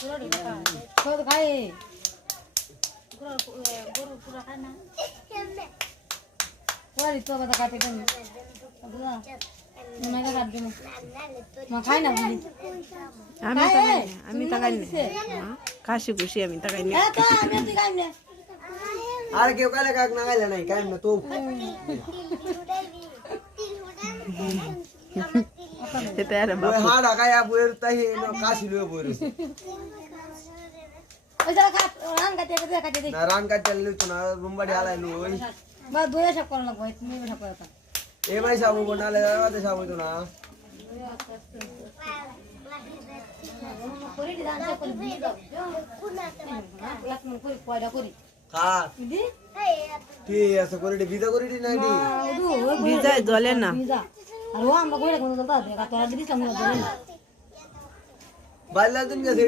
তো খায় ওরা তো কথা কাটে কেন মাইকা কাট দেবো মা খাই না বুঝি আমি তাকাই না কাশি খুশি আমি তাকাই না আমি খাই না আর কেউ কালে কাক না গাইলে নাই কাইম না তো এটা আর ওই হাড় আগায়া বইর তাই ন কাশি লয়ে বইর ওই যারা কাট রান কাটে দে না রান কাটতে লই তো না রুমবাড়ি আলাই লই বা দুয়া সব করন লাগবে তুমি সব করতা এ ভাই সাবু বনালে আতে সাবু তো না করি দি দান করি দি দাও লাখ মন করি কয়টা করি খা দি ঠিক আছে করে দে বিদা করে দি নাই দি ভিজায় জ্বলে না ভিজা আর ও আমরা কইরা কোন দলতা দে কাটা দিছিলাম না জলে বাইলা দিন গেছে